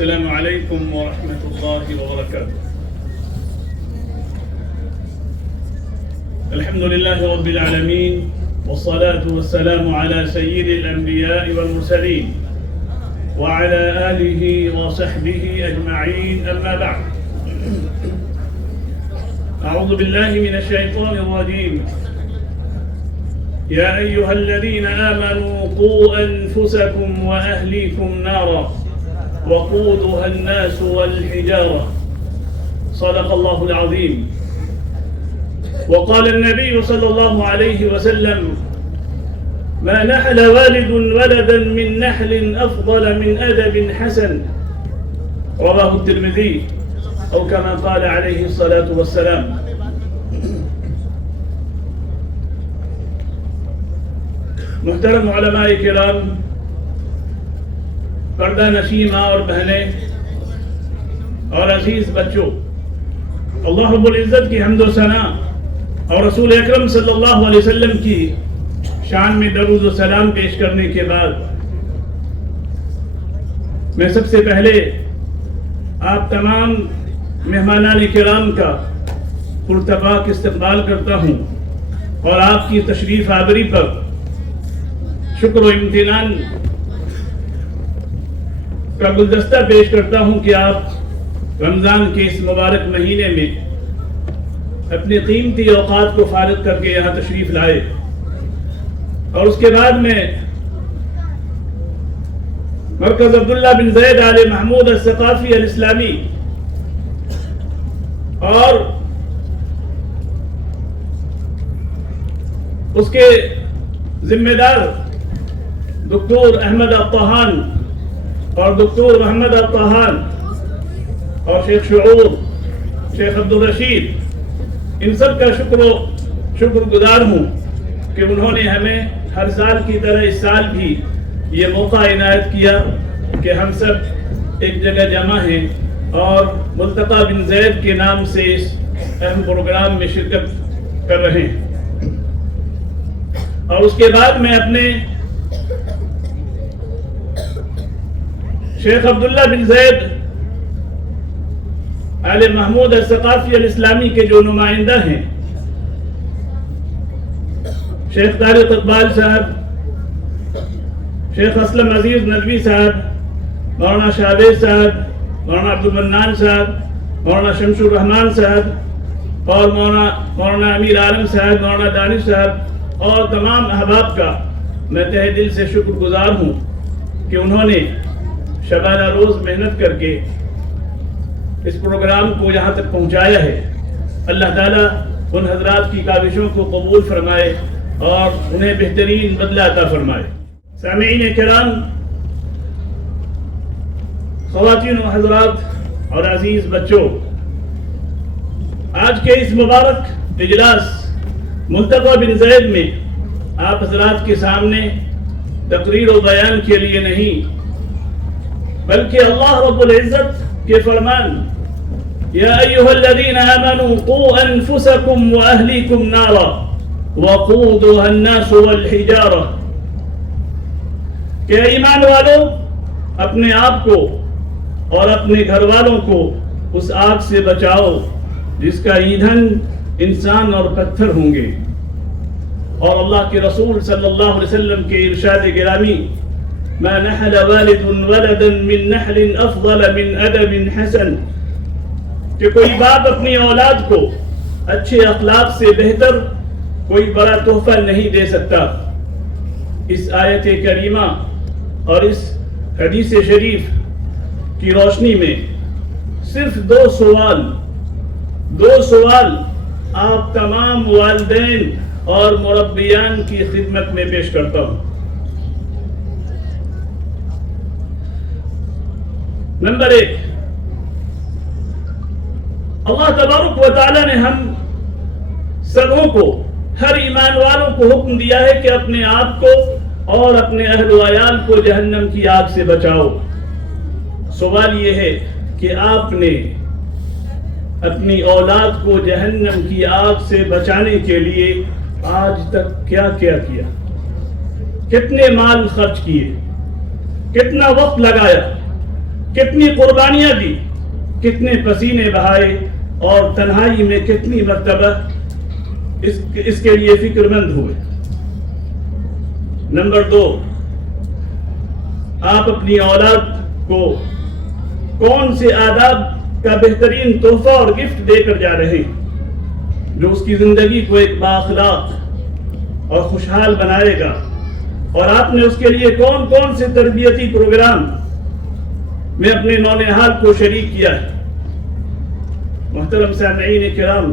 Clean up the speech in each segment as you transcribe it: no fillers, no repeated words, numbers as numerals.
السلام عليكم ورحمة الله وبركاته. الحمد لله رب العالمين، والصلاة والسلام على سيد الأنبياء والمرسلين وعلى آله وصحبه أجمعين، أما بعد. أعوذ بالله من الشيطان الرجيم. يا أيها الذين آمنوا قوا أنفسكم وأهليكم نارا وقودها الناس والحجارة. صدق الله العظيم. وقال النبي صلى الله عليه وسلم: ما نحل والد ولدا من نحل أفضل من أدب حسن. رواه الترمذي، أو كما قال عليه الصلاة والسلام. محترم علماء کرام، پردہ نشین ماں اور بہنیں اور عزیز بچوں، اللہ رب العزت کی حمد و ثنا اور رسول اکرم صلی اللہ علیہ وسلم کی شان میں درود و سلام پیش کرنے کے بعد میں سب سے پہلے آپ تمام مہمانان کرام کا پرتپاک استقبال کرتا ہوں اور آپ کی تشریف آوری پر شکر و امتنان کا گلدستہ پیش کرتا ہوں کہ آپ رمضان کے اس مبارک مہینے میں اپنی قیمتی اوقات کو فارغ کر کے یہاں تشریف لائے، اور اس کے بعد میں مرکز عبداللہ بن زید آل محمود الثقافی الاسلامی اور اس کے ذمہ دار دکتور احمد اطاہان اور دکتور محمد اطاہان اور شیخ شعور، شیخ عبدالرشید، ان سب کا شکر گزار ہوں کہ انہوں نے ہمیں ہر سال کی طرح اس سال بھی یہ موقع عنایت کیا کہ ہم سب ایک جگہ جمع ہیں اور ملتقى بن زید کے نام سے اس اہم پروگرام میں شرکت کر رہے ہیں۔ اور اس کے بعد میں اپنے شیخ عبداللہ بن زید آل محمود الثقافی الاسلامی کے جو نمائندہ ہیں، شیخ طارق اقبال صاحب، شیخ اسلم عزیز ندوی صاحب، مولانا شاہبیز صاحب، مولانا عبد المنان صاحب، مولانا شمس الرحمان صاحب اور مولانا امیر عالم صاحب، مولانا دانش صاحب اور تمام احباب کا میں تہ دل سے شکر گزار ہوں کہ انہوں نے شبانہ روز محنت کر کے اس پروگرام کو یہاں تک پہنچایا ہے۔ اللہ تعالیٰ ان حضرات کی کاوشوں کو قبول فرمائے اور انہیں بہترین بدلہ عطا فرمائے۔ سامعین کرام، خواتین و حضرات اور عزیز بچوں، آج کے اس مبارک اجلاس ملتقى بن زید میں آپ حضرات کے سامنے تقریر و بیان کے لیے نہیں، بلکہ اللہ رب العزت کے فرمان یا ایھا الذین آمنوا قوا انفسکم واہلیکم نارا وقودها الناس والحجارہ، کہ ایمان والوں اپنے آپ کو اور اپنے گھر والوں کو اس آگ سے بچاؤ جس کا ایندھن انسان اور پتھر ہوں گے۔ اور اللہ کے رسول صلی اللہ علیہ وسلم کے ارشاد گرامی: ما نحل والد ولدا من نحل افضل من ادب حسن، کہ کوئی باپ اپنی اولاد کو اچھے اخلاق سے بہتر کوئی بڑا تحفہ نہیں دے سکتا۔ اس آیت کریمہ اور اس حدیث شریف کی روشنی میں صرف دو سوال آپ تمام والدین اور مربیان کی خدمت میں پیش کرتا ہوں۔ نمبر 1، اللہ تبارک و تعالی نے ہم سبوں کو، ہر ایمان والوں کو حکم دیا ہے کہ اپنے آپ کو اور اپنے اہل و عیال کو جہنم کی آگ سے بچاؤ۔ سوال یہ ہے کہ آپ نے اپنی اولاد کو جہنم کی آگ سے بچانے کے لیے آج تک کیا کیا، کتنے مال خرچ کیے، کتنا وقت لگایا، کتنی قربانیاں دی، کتنے پسینے بہائے اور تنہائی میں کتنی مرتبہ اس کے لیے فکر مند ہوئے۔ نمبر 2، آپ اپنی اولاد کو کون سے آداب کا بہترین تحفہ اور گفٹ دے کر جا رہے ہیں جو اس کی زندگی کو ایک بااخلاق اور خوشحال بنائے گا، اور آپ نے اس کے لیے کون کون سے تربیتی پروگرام میں اپنے نونہال کو شریک کیا ہے۔ محترم سامعین کرام،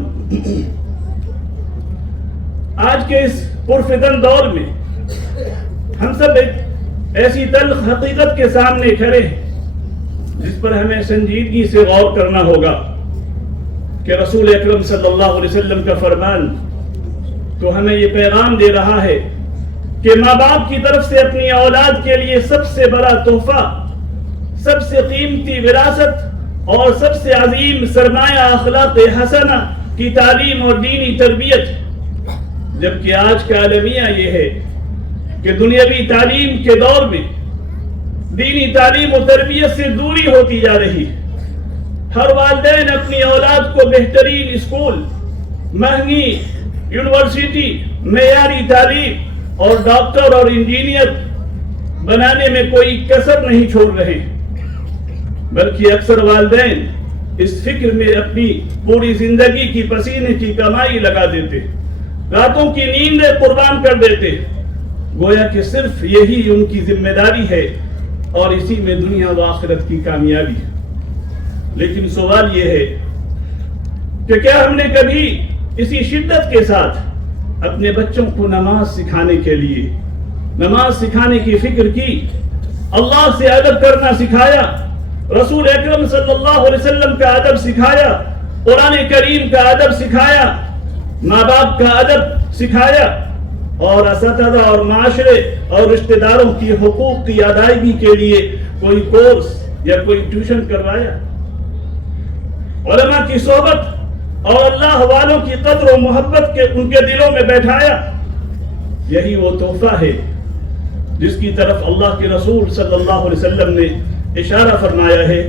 آج کے اس پرفتن دور میں ہم سب ایک ایسی تلخ حقیقت کے سامنے کھڑے ہیں جس پر ہمیں سنجیدگی سے غور کرنا ہوگا کہ رسول اکرم صلی اللہ علیہ وسلم کا فرمان تو ہمیں یہ پیغام دے رہا ہے کہ ماں باپ کی طرف سے اپنی اولاد کے لیے سب سے بڑا تحفہ، سب سے قیمتی وراثت اور سب سے عظیم سرمایہ اخلاق حسنہ کی تعلیم اور دینی تربیت، جبکہ آج کا المیہ یہ ہے کہ دنیاوی تعلیم کے دور میں دینی تعلیم و تربیت سے دوری ہوتی جا رہی۔ ہر والدین اپنی اولاد کو بہترین اسکول، مہنگی یونیورسٹی، معیاری تعلیم اور ڈاکٹر اور انجینئر بنانے میں کوئی کسر نہیں چھوڑ رہے، بلکہ اکثر والدین اس فکر میں اپنی پوری زندگی کی پسینے کی کمائی لگا دیتے، راتوں کی نیندیں قربان کر دیتے، گویا کہ صرف یہی ان کی ذمہ داری ہے اور اسی میں دنیا و آخرت کی کامیابی ہے۔ لیکن سوال یہ ہے کہ کیا ہم نے کبھی اسی شدت کے ساتھ اپنے بچوں کو نماز سکھانے کے لیے، نماز سکھانے کی فکر کی، اللہ سے ادب کرنا سکھایا، رسول اکرم صلی اللہ علیہ وسلم کا ادب سکھایا، قرآن کریم کا ادب سکھایا، ماں باپ کا ادب سکھایا، اور اساتذہ اور معاشرے اور رشتہ داروں کی حقوق کی ادائیگی کے لیے کوئی کورس یا کوئی ٹیوشن کروایا، علماء کی صحبت اور اللہ والوں کی قدر و محبت کے ان کے دلوں میں بیٹھایا؟ یہی وہ تحفہ ہے جس کی طرف اللہ کے رسول صلی اللہ علیہ وسلم نے اشارہ فرمایا ہے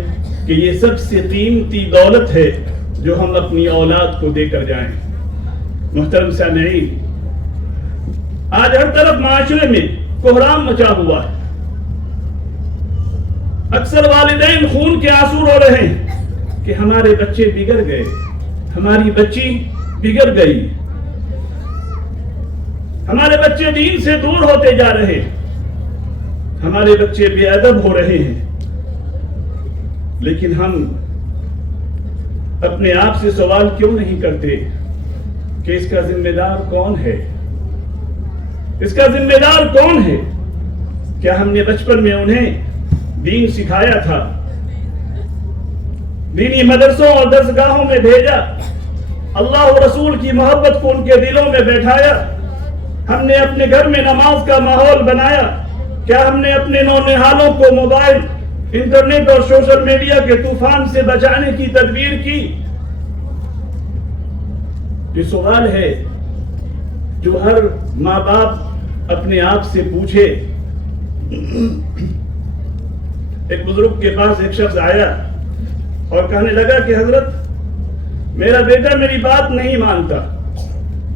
کہ یہ سب سے قیمتی دولت ہے جو ہم اپنی اولاد کو دے کر جائیں۔ محترم سامعین، آج ہر طرف معاشرے میں کوہرام مچا ہوا ہے، اکثر والدین خون کے آنسو رو رہے ہیں کہ ہمارے بچے بگڑ گئے، ہماری بچی بگڑ گئی، ہمارے بچے دین سے دور ہوتے جا رہے ہیں، ہمارے بچے بے ادب ہو رہے ہیں۔ لیکن ہم اپنے آپ سے سوال کیوں نہیں کرتے کہ اس کا ذمہ دار کون ہے؟ اس کا ذمہ دار کون ہے؟ کیا ہم نے بچپن میں انہیں دین سکھایا تھا، دینی مدرسوں اور درسگاہوں میں بھیجا، اللہ و رسول کی محبت کو ان کے دلوں میں بیٹھایا؟ ہم نے اپنے گھر میں نماز کا ماحول بنایا؟ کیا ہم نے اپنے نونہالوں کو موبائل، انٹرنیٹ اور سوشل میڈیا کے طوفان سے بچانے کی تدبیر کی؟ یہ سوال ہے جو ہر ماں باپ اپنے آپ سے پوچھے۔ ایک بزرگ کے پاس ایک شخص آیا اور کہنے لگا کہ حضرت، میرا بیٹا میری بات نہیں مانتا،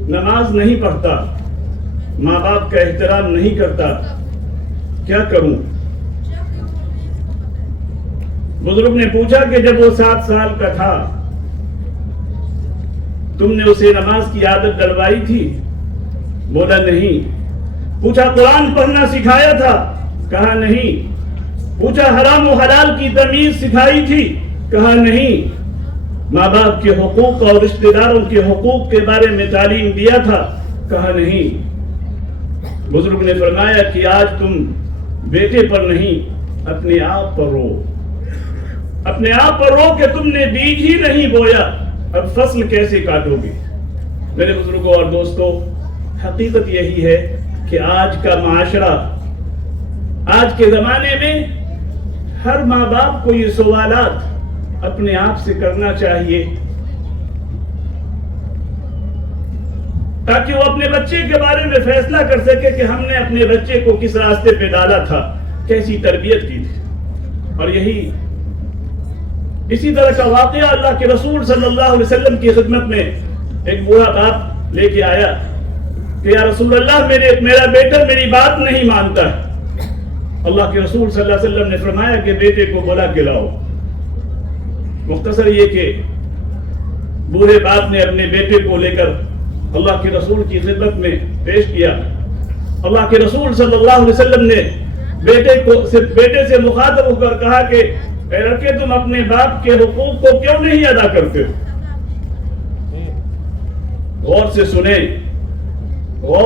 نماز نہیں پڑھتا، ماں باپ کا احترام نہیں کرتا، کیا کروں؟ بزرگ نے پوچھا کہ جب وہ 7 سال کا تھا تم نے اسے نماز کی عادت ڈلوائی تھی؟ بولا نہیں۔ پوچھا قرآن پڑھنا سکھایا تھا؟ کہا نہیں۔ پوچھا حرام و حلال کی تمیز سکھائی تھی؟ کہا نہیں۔ ماں باپ کے حقوق اور رشتہ داروں کے حقوق کے بارے میں تعلیم دیا تھا؟ کہا نہیں۔ بزرگ نے فرمایا کہ آج تم بیٹے پر نہیں اپنے آپ پر رو، اپنے آپ پر رو کہ تم نے بیج ہی نہیں بویا، اب فصل کیسے کاٹو گے؟ میرے بزرگوں اور دوستوں، حقیقت یہی ہے کہ آج کا معاشرہ، آج کے زمانے میں ہر ماں باپ کو یہ سوالات اپنے آپ سے کرنا چاہیے تاکہ وہ اپنے بچے کے بارے میں فیصلہ کر سکے کہ ہم نے اپنے بچے کو کس راستے پہ ڈالا تھا، کیسی تربیت کی تھی۔ اور یہی اسی طرح کا واقعہ اللہ کے رسول صلی اللہ علیہ وسلم کی خدمت میں ایک بوڑھا باپ لے کے آیا کہ یا رسول اللہ میرا بیٹا میری بات نہیں مانتا ہے۔ اللہ کے رسول صلی اللہ علیہ وسلم نے فرمایا کہ بیٹے کو بلا کے لاؤ۔ مختصر یہ کہ بوڑھے باپ نے اپنے بیٹے کو لے کر اللہ کے رسول کی خدمت میں پیش کیا۔ اللہ کے رسول صلی اللہ علیہ وسلم نے بیٹے سے مخاطب ہو کر کہا کہ اے لڑکے، تم اپنے باپ کے حقوق کو کیوں نہیں ادا کرتے ہو؟ غور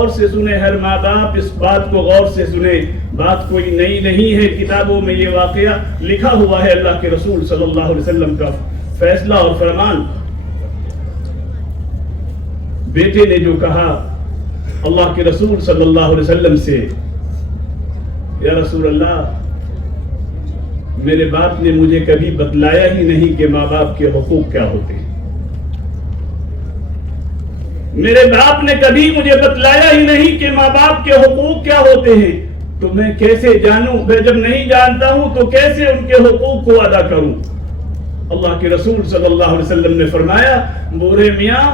سے سنیں، ہر ماں باپ اس بات کو غور سے سنیں۔ بات کوئی نئی نہیں ہے، کتابوں میں یہ واقعہ لکھا ہوا ہے، اللہ کے رسول صلی اللہ علیہ وسلم کا فیصلہ اور فرمان۔ بیٹے نے جو کہا اللہ کے رسول صلی اللہ علیہ وسلم سے، یا رسول اللہ، میرے باپ نے مجھے کبھی بتلایا ہی نہیں کہ ماں باپ کے حقوق کیا ہوتے ہیں۔ میرے باپ نے کبھی مجھے بتلایا ہی نہیں کہ ماں باپ کے حقوق کیا ہوتے ہیں، تو میں کیسے جانوں؟ میں جب نہیں جانتا ہوں تو کیسے ان کے حقوق کو ادا کروں؟ اللہ کے رسول صلی اللہ علیہ وسلم نے فرمایا، بوڑھے میاں،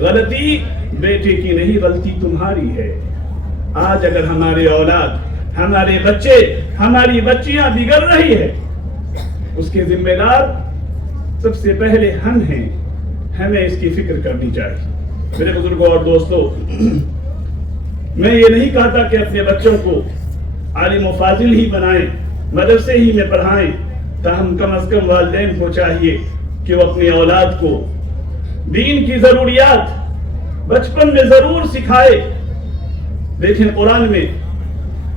غلطی بیٹے کی نہیں، غلطی تمہاری ہے۔ آج اگر ہمارے اولاد، ہمارے بچے، ہماری بچیاں بگڑ رہی ہے، اس کے ذمہ دار سب سے پہلے ہم ہیں۔ ہمیں اس کی فکر کرنی چاہیے۔ میرے بزرگوں اور دوستوں، میں یہ نہیں کہتا کہ اپنے بچوں کو عالم و فاضل ہی بنائیں، مدرسے ہی میں پڑھائیں، تاہم کم از کم والدین کو چاہیے کہ وہ اپنی اولاد کو دین کی ضروریات بچپن میں ضرور سکھائے۔ دیکھیں قرآن میں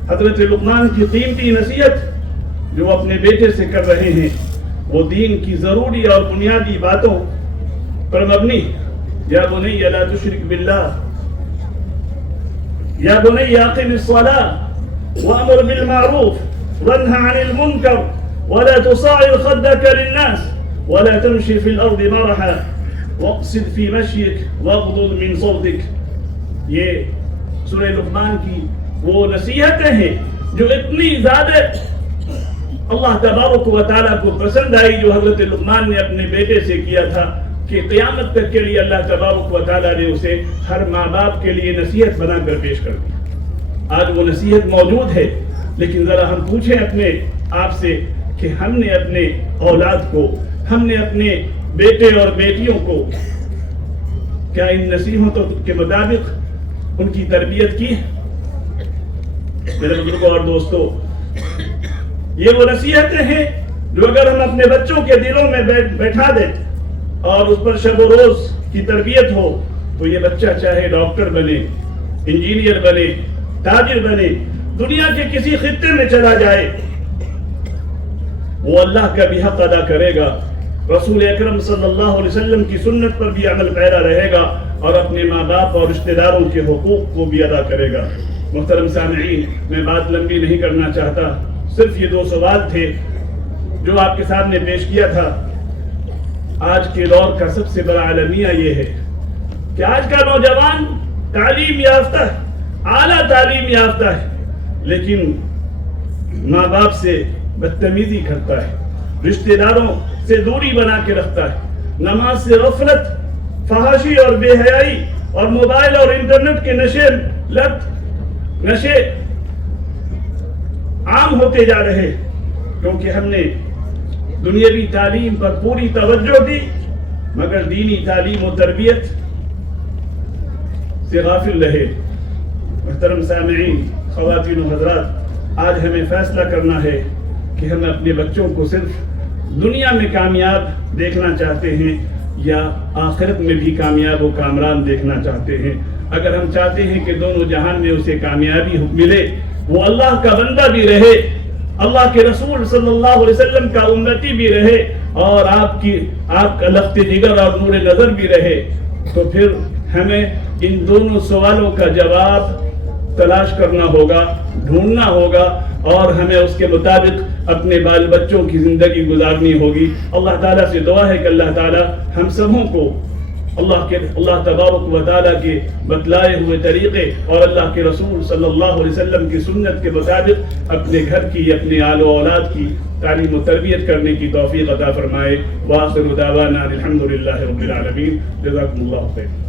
حضرت لقمان کی قیمتی نصیحت جو اپنے بیٹے سے کر رہے ہیں، وہ دین کی ضروری اور بنیادی باتوں پر مبنی۔ یا بنی لا تشرک باللہ، یا بنی اقم الصلاة وامر بالمعروف وانہ عن المنکر ولا تصاعر خدک للناس ولا تمشی فی الارض مرحا واقصد فی مشیک واغضض من صوتک۔ یہ سورہ لقمان کی وہ نصیحتیں ہیں جو اتنی زیادہ اللہ تبارک و تعالیٰ کو پسند آئی، جو حضرت لقمان نے اپنے بیٹے سے کیا تھا، کہ قیامت تک کے لیے اللہ تبارک و تعالیٰ نے اسے ہر ماں باپ کے لیے نصیحت بنا کر پیش کر دی۔ آج وہ نصیحت موجود ہے، لیکن ذرا ہم پوچھیں اپنے آپ سے کہ ہم نے اپنے اولاد کو، ہم نے اپنے بیٹے اور بیٹیوں کو کیا ان نصیحتوں کے مطابق ان کی تربیت کی؟ میرے بزرگوں اور دوستوں، یہ وہ نصیحتیں ہیں جو اگر ہم اپنے بچوں کے دلوں میں بیٹھا دیں اور اس پر شب و روز کی تربیت ہو، تو یہ بچہ چاہے ڈاکٹر بنے، انجینئر بنے، تاجر بنے، دنیا کے کسی خطے میں چلا جائے، وہ اللہ کا بھی حق ادا کرے گا، رسول اکرم صلی اللہ علیہ وسلم کی سنت پر بھی عمل پیرا رہے گا، اور اپنے ماں باپ اور رشتہ داروں کے حقوق کو بھی ادا کرے گا۔ محترم سامعین، میں بات لمبی نہیں کرنا چاہتا، صرف یہ 2 سوال تھے جو آپ کے سامنے پیش کیا تھا۔ آج کے دور کا سب سے بڑا المیہ یہ ہے کہ آج کا نوجوان تعلیم یافتہ ہے، اعلیٰ تعلیم یافتہ ہے، لیکن ماں باپ سے بدتمیزی کرتا ہے، رشتہ داروں سے دوری بنا کے رکھتا ہے، نماز سے غفلت، فحاشی اور بے حیائی اور موبائل اور انٹرنیٹ کے نشے عام ہوتے جا رہے، کیونکہ ہم نے دنیاوی تعلیم پر پوری توجہ دی مگر دینی تعلیم و تربیت سے غافل رہے۔ محترم سامعین، خواتین و حضرات، آج ہمیں فیصلہ کرنا ہے کہ ہم اپنے بچوں کو صرف دنیا میں کامیاب دیکھنا چاہتے ہیں یا آخرت میں بھی کامیاب و کامران دیکھنا چاہتے ہیں۔ اگر ہم چاہتے ہیں کہ دونوں جہان میں اسے کامیابی ملے، وہ اللہ کا بندہ بھی رہے، اللہ کے رسول صلی اللہ علیہ وسلم کا امتی بھی رہے، اور آپ کا لخت جگر اور نور نظر بھی رہے، تو پھر ہمیں ان دونوں سوالوں کا جواب تلاش کرنا ہوگا، ڈھونڈنا ہوگا، اور ہمیں اس کے مطابق اپنے بال بچوں کی زندگی گزارنی ہوگی۔ اللہ تعالیٰ سے دعا ہے کہ اللہ تعالیٰ ہم سبوں کو اللہ تبارک و تعالیٰ کے بتلائے ہوئے طریقے اور اللہ کے رسول صلی اللہ علیہ وسلم کی سنت کے مطابق اپنے گھر کی، اپنے آل و اولاد کی تعلیم و تربیت کرنے کی توفیق عطا فرمائے۔ وآخر دعوانا الحمد للہ رب العالمین۔ جزاکم اللہ خیر۔